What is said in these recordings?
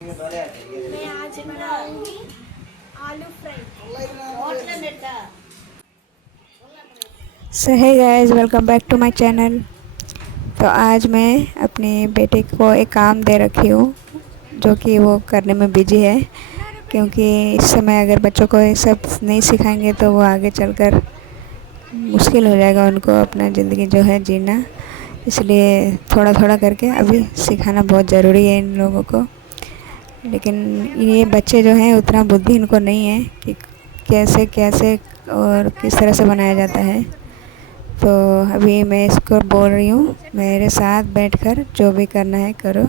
मैं आज बनाऊंगी आलू fry. So hey guys, welcome back to my channel. तो आज मैं अपने बेटे को एक काम दे रखी हूँ जो कि वो करने में बिजी है, क्योंकि इस समय अगर बच्चों को ये सब नहीं सिखाएंगे तो वो आगे चलकर मुश्किल हो जाएगा उनको अपना ज़िंदगी जो है जीना। इसलिए थोड़ा थोड़ा करके अभी सिखाना बहुत ज़रूरी है इन लोगों को। लेकिन ये बच्चे जो हैं उतना बुद्धि इनको नहीं है कि कैसे कैसे और किस तरह से बनाया जाता है। तो अभी मैं इसको बोल रही हूँ मेरे साथ बैठकर जो भी करना है करो।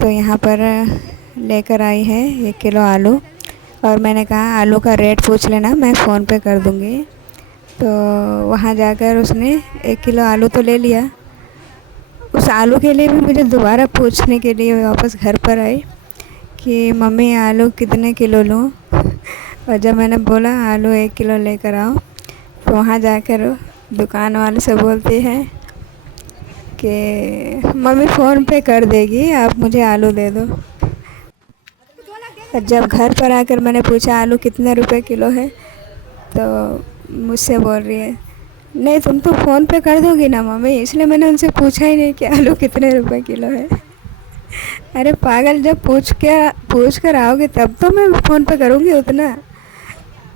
तो यहाँ पर लेकर आई है 1 किलो आलू, और मैंने कहा आलू का रेट पूछ लेना, मैं फ़ोन पे कर दूँगी। तो वहाँ जाकर उसने 1 किलो आलू तो ले लिया। उस आलू के लिए भी मुझे दोबारा पूछने के लिए वापस घर पर आई कि मम्मी आलू कितने किलो लूँ। और जब मैंने बोला आलू 1 किलो लेकर आओ, तो वहाँ जाकर दुकान वाले से बोलती है कि मम्मी फ़ोन पे कर देगी, आप मुझे आलू दे दो। और जब घर पर आकर मैंने पूछा आलू कितने रुपए किलो है, तो मुझसे बोल रही है नहीं तुम तो फ़ोन पे कर दोगी ना मम्मी, इसलिए मैंने उनसे पूछा ही नहीं कि आलू कितने रुपए किलो है। अरे पागल, जब पूछ कर आओगे तब तो मैं फ़ोन पे करूँगी उतना।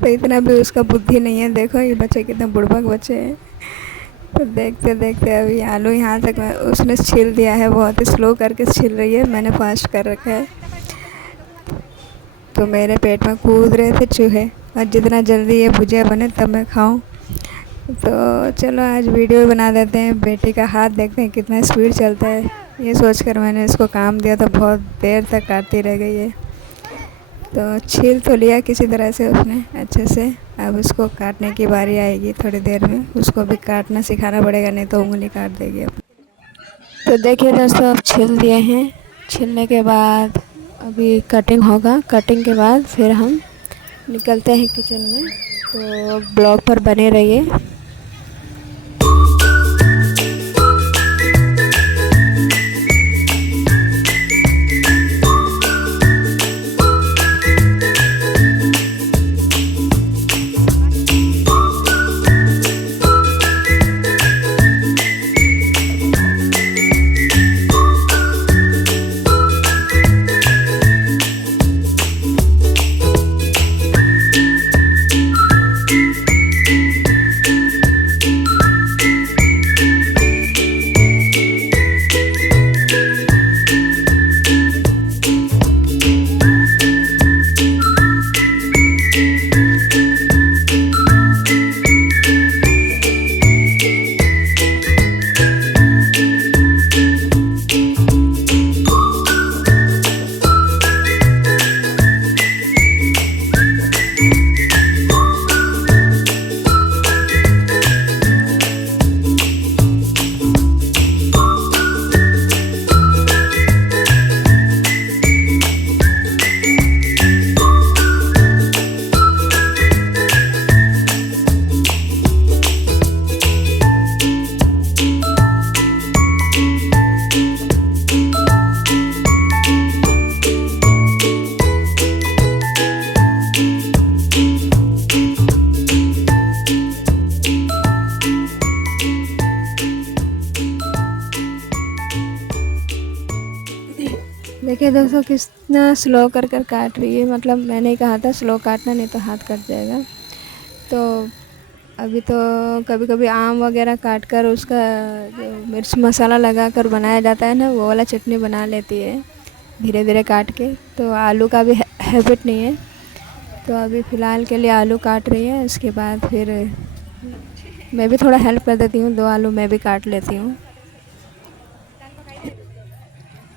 तो इतना भी उसका बुद्धि नहीं है। देखो ये बच्चे कितने बुड़बक बच्चे हैं। तो देखते देखते अभी आलू यहाँ तक उसने छील दिया है, बहुत ही स्लो करके छील रही है, मैंने फास्ट कर रखा है। तो मेरे पेट में कूद रहे थे चूहे, और जितना जल्दी ये भुजिया बने तब मैं खाऊं। तो चलो आज वीडियो बना देते हैं, बेटे का हाथ देखते हैं कितना स्पीड चलता है। ये सोचकर मैंने इसको काम दिया तो बहुत देर तक काटती रह गई है। तो छील तो लिया किसी तरह से उसने अच्छे से। अब उसको काटने की बारी आएगी थोड़ी देर में, उसको भी काटना सिखाना पड़ेगा, नहीं तो उंगली काट देगी अब। तो देखिए दोस्तों, अब छील दिए हैं। छीलने के बाद अभी कटिंग होगा, कटिंग के बाद फिर हम निकलते हैं किचन में। तो ब्लॉग पर बने रहिए। देखिए दोस्तों कितना स्लो कर कर काट रही है। मतलब मैंने ही कहा था स्लो काटना, नहीं तो हाथ कट जाएगा। तो अभी तो कभी कभी आम वगैरह काट कर उसका जो मिर्च मसाला लगा कर बनाया जाता है ना, वो वाला चटनी बना लेती है धीरे धीरे काट के। तो आलू का भी हैबिट नहीं है। तो अभी फ़िलहाल के लिए आलू काट रही है, उसके बाद फिर मैं भी थोड़ा हेल्प कर देती हूँ, 2 आलू मैं भी काट लेती हूँ।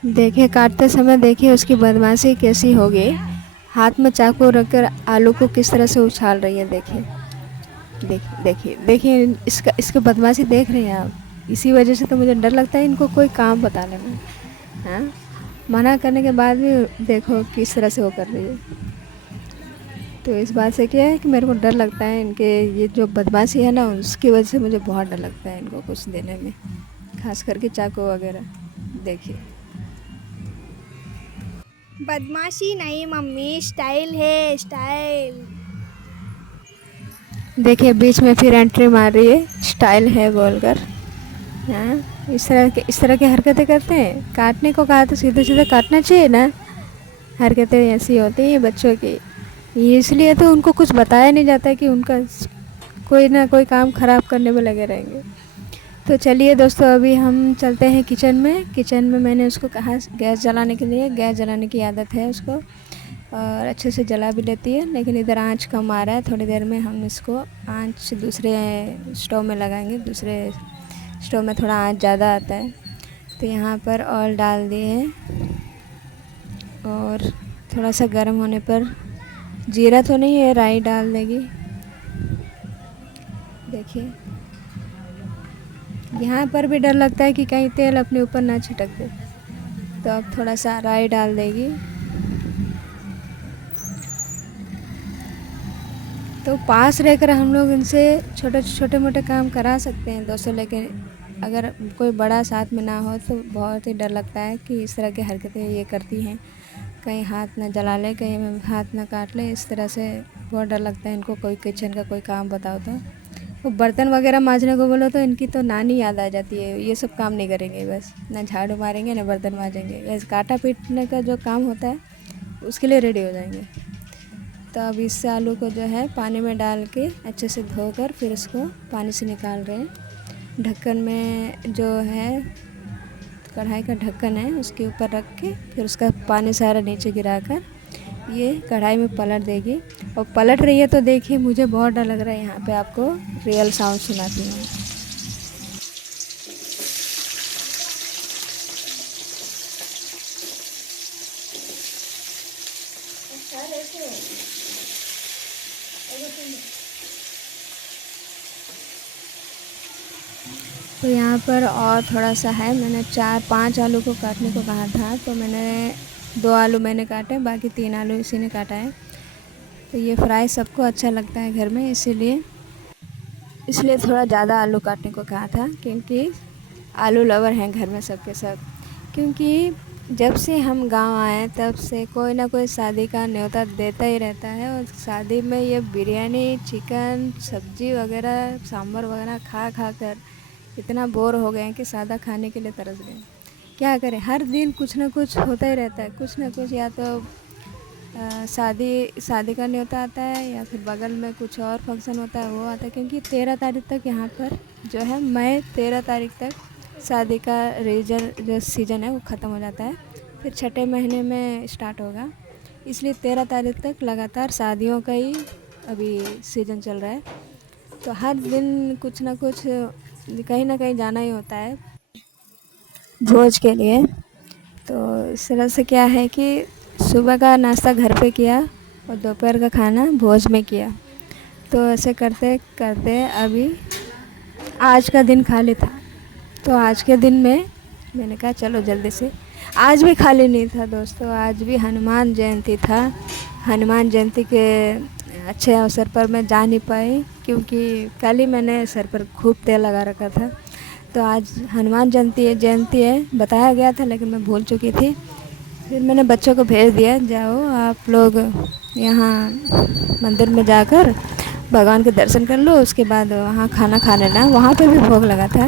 देखिए काटते समय देखिए उसकी बदमाशी कैसी होगी। हाथ में चाकू रखकर आलू को किस तरह से उछाल रही है। देखिए देखिए देखिए देखिए इसका बदमाशी देख रहे हैं आप। इसी वजह से तो मुझे डर लगता है इनको कोई काम बताने में। हाँ, मना करने के बाद भी देखो किस तरह से वो कर रही है। तो इस बात से क्या है कि मेरे को डर लगता है इनके ये जो बदमाशी है ना, उसकी वजह से मुझे बहुत डर लगता है इनको कुछ देने में, खास करके चाकू वगैरह। देखिए बदमाशी नहीं मम्मी, स्टाइल है स्टाइल। देखिए बीच में फिर एंट्री मार रही है, स्टाइल है बोलकर। हाँ, इस तरह की हरकतें करते हैं। काटने को कहा तो सीधे सीधे काटना चाहिए ना। हरकतें ऐसी होती हैं बच्चों की, ये इसलिए तो उनको कुछ बताया नहीं जाता कि उनका कोई ना कोई काम ख़राब करने में लगे रहेंगे। तो चलिए दोस्तों, अभी हम चलते हैं किचन में। किचन में मैंने उसको कहा गैस जलाने के लिए, गैस जलाने की आदत है उसको और अच्छे से जला भी लेती है, लेकिन इधर आंच कम आ रहा है। थोड़ी देर में हम इसको आंच दूसरे स्टोव में लगाएंगे। दूसरे स्टोव में थोड़ा आंच ज़्यादा आता है। तो यहाँ पर ऑयल डाल दिए और थोड़ा सा गर्म होने पर, जीरा तो नहीं है, राई डाल देगी। देखिए यहाँ पर भी डर लगता है कि कहीं तेल अपने ऊपर ना छिटक दे, तो अब थोड़ा सा राई डाल देगी। तो पास रहकर हम लोग इनसे छोटे मोटे काम करा सकते हैं दोस्तों, लेकिन अगर कोई बड़ा साथ में ना हो तो बहुत ही डर लगता है कि इस तरह की हरकतें ये करती हैं, कहीं हाथ ना जला ले, कहीं हाथ ना काट ले। इस तरह से बहुत डर लगता है इनको। कोई किचन का कोई काम बताओ तो वो बर्तन वगैरह मांजने को बोलो तो इनकी तो नानी याद आ जाती है। ये सब काम नहीं करेंगे, बस ना झाड़ू मारेंगे ना बर्तन मांजेंगे, बस काटा पीटने का जो काम होता है उसके लिए रेडी हो जाएंगे। तो अब इस आलू को जो है पानी में डाल के अच्छे से धोकर फिर इसको पानी से निकाल रहे हैं। ढक्कन में जो है कढ़ाई का ढक्कन है उसके ऊपर रख के फिर उसका पानी सारा नीचे गिराकर ये कढ़ाई में पलट देगी। और पलट रही है तो देखिए मुझे बहुत डर लग रहा है। यहाँ पे आपको रियल साउंड सुनाती हूँ। तो यहाँ पर और थोड़ा सा है, मैंने 4-5 आलू को काटने को कहा था, तो मैंने 2 आलू मैंने काटे, बाकी 3 आलू इसी ने काटा है। तो ये फ्राई सबको अच्छा लगता है घर में, इसलिए थोड़ा ज़्यादा आलू काटने को कहा था, क्योंकि आलू लवर हैं घर में सबके सब। क्योंकि जब से हम गांव आए तब से कोई ना कोई शादी का न्योता देता ही रहता है, और शादी में ये बिरयानी, चिकन, सब्जी वगैरह, सांभर वगैरह खा खा कर इतना बोर हो गए हैं कि सादा खाने के लिए तरस गए। क्या करें, हर दिन कुछ ना कुछ होता ही रहता है, कुछ ना कुछ। या तो शादी का न्योता आता है, या फिर बगल में कुछ और फंक्शन होता है वो आता है। क्योंकि 13 तारीख तक यहाँ पर जो है, मई 13 तारीख तक शादी का जो सीज़न है वो ख़त्म हो जाता है। फिर छठे महीने में स्टार्ट होगा, इसलिए 13 तारीख तक लगातार शादियों का ही अभी सीज़न चल रहा है। तो हर दिन कुछ ना कुछ कहीं ना कहीं जाना ही होता है भोज के लिए। तो इस तरह से क्या है कि सुबह का नाश्ता घर पे किया और दोपहर का खाना भोज में किया। तो ऐसे करते करते अभी आज का दिन खाली था। तो आज के दिन में मैंने कहा चलो जल्दी से, आज भी खाली नहीं था दोस्तों, आज भी हनुमान जयंती था। हनुमान जयंती के अच्छे अवसर पर मैं जा नहीं पाई, क्योंकि कल ही मैंने सर पर खूब तेल लगा रखा था। तो आज हनुमान जयंती है बताया गया था, लेकिन मैं भूल चुकी थी। फिर मैंने बच्चों को भेज दिया, जाओ आप लोग यहाँ मंदिर में जाकर भगवान के दर्शन कर लो, उसके बाद वहाँ खाना खा लेना। वहाँ पे भी भोग लगा था।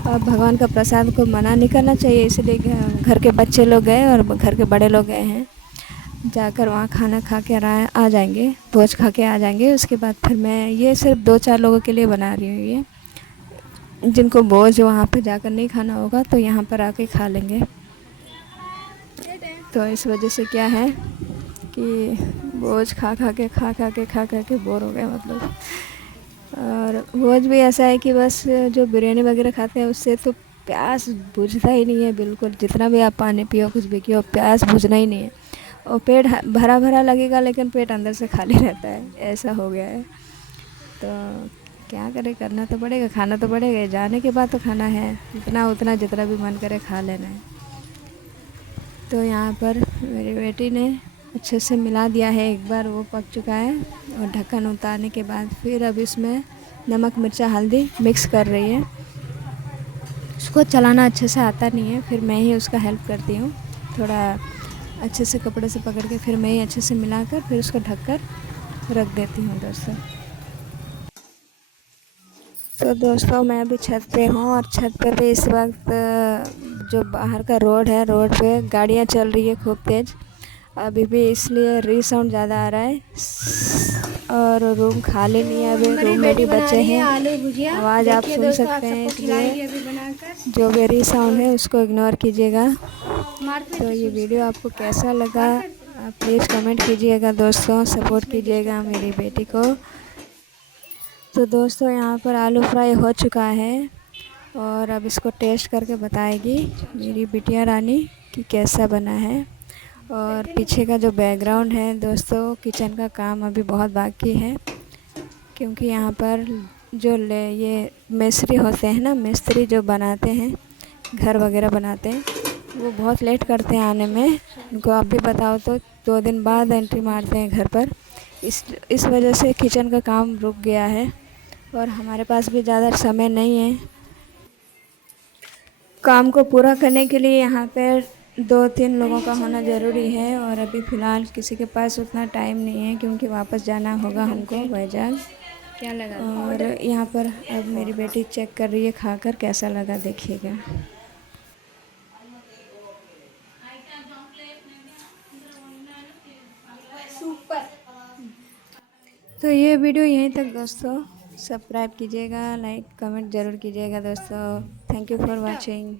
और भगवान का प्रसाद को मना नहीं करना चाहिए, इसलिए घर के बच्चे लोग गए और घर के बड़े लोग गए हैं। जाकर वहाँ खाना खा के आ जाएंगे, भोज खा के आ जाएंगे। उसके बाद फिर मैं ये सिर्फ 2-4 लोगों के लिए बना रही हूँ, ये जिनको भोज वहाँ पे जाकर नहीं खाना होगा तो यहाँ पर आके खा लेंगे। तो इस वजह से क्या है कि भोज खा खा के बोर हो गए मतलब। और भोज भी ऐसा है कि बस जो बिरयानी वगैरह खाते हैं उससे तो प्यास बुझता ही नहीं है बिल्कुल। जितना भी आप पानी पियो, कुछ भी पियो, प्यास बुझना ही नहीं है। और पेट भरा भरा लगेगा, लेकिन पेट अंदर से खाली रहता है, ऐसा हो गया है। तो क्या करें, करना तो पड़ेगा, खाना तो पड़ेगा। जाने के बाद तो खाना है, उतना जितना भी मन करे खा लेना है। तो यहाँ पर मेरी बेटी ने अच्छे से मिला दिया है, एक बार वो पक चुका है। और ढक्कन उतारने के बाद फिर अब इसमें नमक, मिर्चा, हल्दी मिक्स कर रही है। उसको चलाना अच्छे से आता नहीं है, फिर मैं ही उसका हेल्प करती हूँ। थोड़ा अच्छे से कपड़े से पकड़ के फिर मैं ही अच्छे से मिलाकर फिर उसको ढककर रख देती हूँ दोस्तों। तो दोस्तों मैं अभी छत पे हूँ और छत पे भी इस वक्त जो बाहर का रोड है, रोड पे गाड़ियाँ चल रही है खूब तेज़ अभी भी, इसलिए साउंड ज़्यादा आ रहा है। और रूम खाली नहीं है अभी, रूम में भी बच्चे हैं, आवाज़ आप सुन सकते हैं, इसलिए जो भी साउंड है उसको इग्नोर कीजिएगा। तो ये वीडियो आपको कैसा लगा आप प्लीज़ कमेंट कीजिएगा दोस्तों, सपोर्ट कीजिएगा मेरी बेटी को। तो दोस्तों यहाँ पर आलू फ्राई हो चुका है और अब इसको टेस्ट करके बताएगी मेरी बिटिया रानी कि कैसा बना है। और पीछे का जो बैकग्राउंड है दोस्तों, किचन का काम अभी बहुत बाकी है, क्योंकि यहाँ पर जो ये मिस्त्री होते हैं ना, मिस्त्री जो बनाते हैं, घर वगैरह बनाते हैं, वो बहुत लेट करते हैं आने में। उनको आप भी बताओ तो 2 दिन बाद एंट्री मारते हैं घर पर। इस वजह से किचन का काम रुक गया है और हमारे पास भी ज़्यादा समय नहीं है। काम को पूरा करने के लिए यहाँ पर 2-3 लोगों का होना ज़रूरी है और अभी फ़िलहाल किसी के पास उतना टाइम नहीं है, क्योंकि वापस जाना होगा हमको वैजाग। क्या लगा? और यहाँ पर अब मेरी बेटी चेक कर रही है खाकर कैसा लगा, देखिएगा। तो ये वीडियो यहीं तक दोस्तों, सब्सक्राइब कीजिएगा, लाइक कमेंट ज़रूर कीजिएगा दोस्तों। Thank you for watching.